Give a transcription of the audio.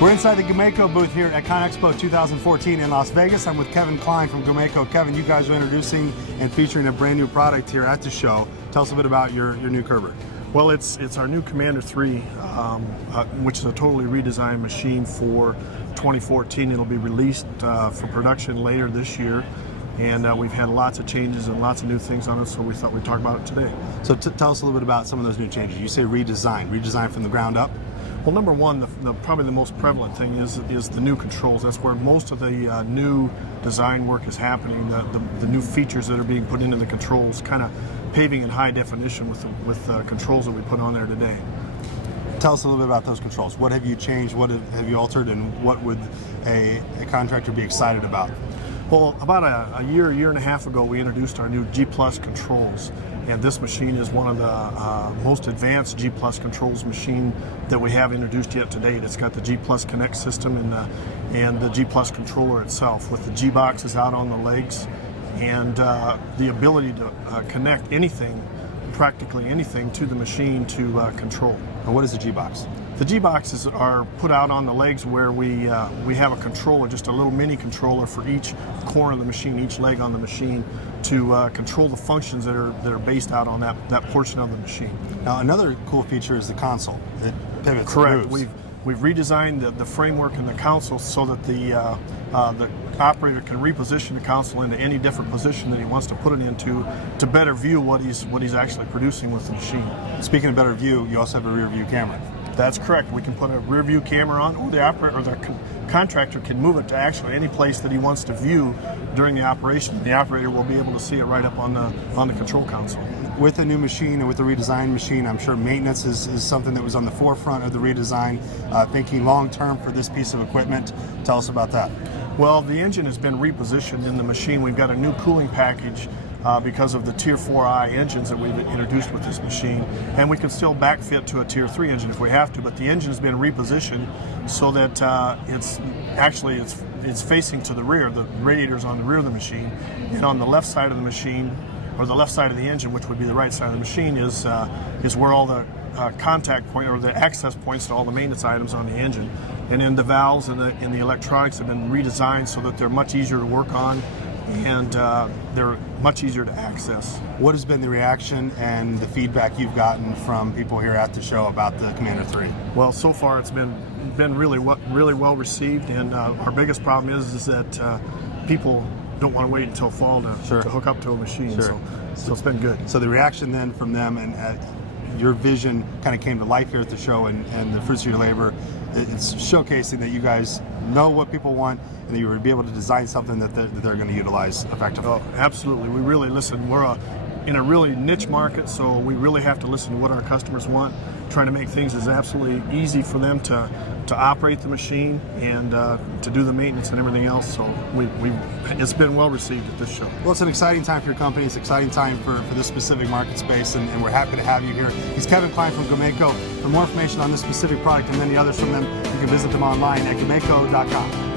We're inside the GOMACO booth here at ConExpo 2014 in Las Vegas. I'm with Kevin Klein from GOMACO. Kevin, you guys are introducing and featuring a brand new product here at the show. Tell us a bit about your new Kerber. Well, it's our new Commander III, which is a totally redesigned machine for 2014. It'll be released for production later this year. And we've had lots of changes and lots of new things on it, so we thought we'd talk about it today. So tell us a little bit about some of those new changes. You say redesigned from the ground up? Well, number one, probably the most prevalent thing is the new controls. That's where most of the new design work is happening. The new features that are being put into the controls, kind of paving in high definition with the controls that we put on there today. Tell us a little bit about those controls. What have you changed? What have you altered? And what would a contractor be excited about? Well, about a year and a half ago, we introduced our new G+ controls. And this machine is one of the most advanced G+ controls machine that we have introduced yet to date. It's got the G+ Connect system and the G+ controller itself with the G boxes out on the legs and the ability to connect anything, practically anything, to the machine to control. And what is the G box? The G boxes are put out on the legs where we have a controller, just a little mini controller for each corner of the machine, each leg on the machine, to control the functions that are based out on that portion of the machine. Now, another cool feature is the console. It pivots. Correct. And moves. We've redesigned the framework in the console so that the operator can reposition the console into any different position that he wants to put it into to better view what he's actually producing with the machine. Speaking of better view, you also have a rear view camera. That's correct. We can put a rear view camera on, or the operator or the contractor can move it to actually any place that he wants to view during the operation. The operator will be able to see it right up on the control console. With a new machine and with the redesigned machine, I'm sure maintenance is something that was on the forefront of the redesign, thinking long term for this piece of equipment. Tell us about that. Well, the engine has been repositioned in the machine. We've got a new cooling package because of the Tier 4i engines that we've introduced with this machine, and we can still backfit to a Tier 3 engine if we have to, but the engine has been repositioned so that it's facing to the rear. The radiator's on the rear of the machine, and on the left side of the machine, or the left side of the engine, which would be the right side of the machine, is where all the contact point or the access points to all the maintenance items on the engine. And then the valves and the electronics have been redesigned so that they're much easier to work on and they're much easier to access. What has been the reaction and the feedback you've gotten from people here at the show about the Commander III? Well, so far it's been really well received, and our biggest problem is that people don't want to wait until fall to hook up to a machine. Sure. So it's been good. So the reaction then from them and your vision kind of came to life here at the show, and the fruits of your labor, it's showcasing that you guys know what people want and that you will be able to design something that they're going to utilize effectively. Oh, absolutely. We really listen. We're in a really niche market, so we really have to listen to what our customers want, trying to make things as absolutely easy for them to operate the machine and to do the maintenance and everything else. So it's been well received at this show. Well, it's an exciting time for your company. It's an exciting time for this specific market space, and we're happy to have you here. He's Kevin Klein from GOMACO. For more information on this specific product and many others from them, you can visit them online at gomaco.com.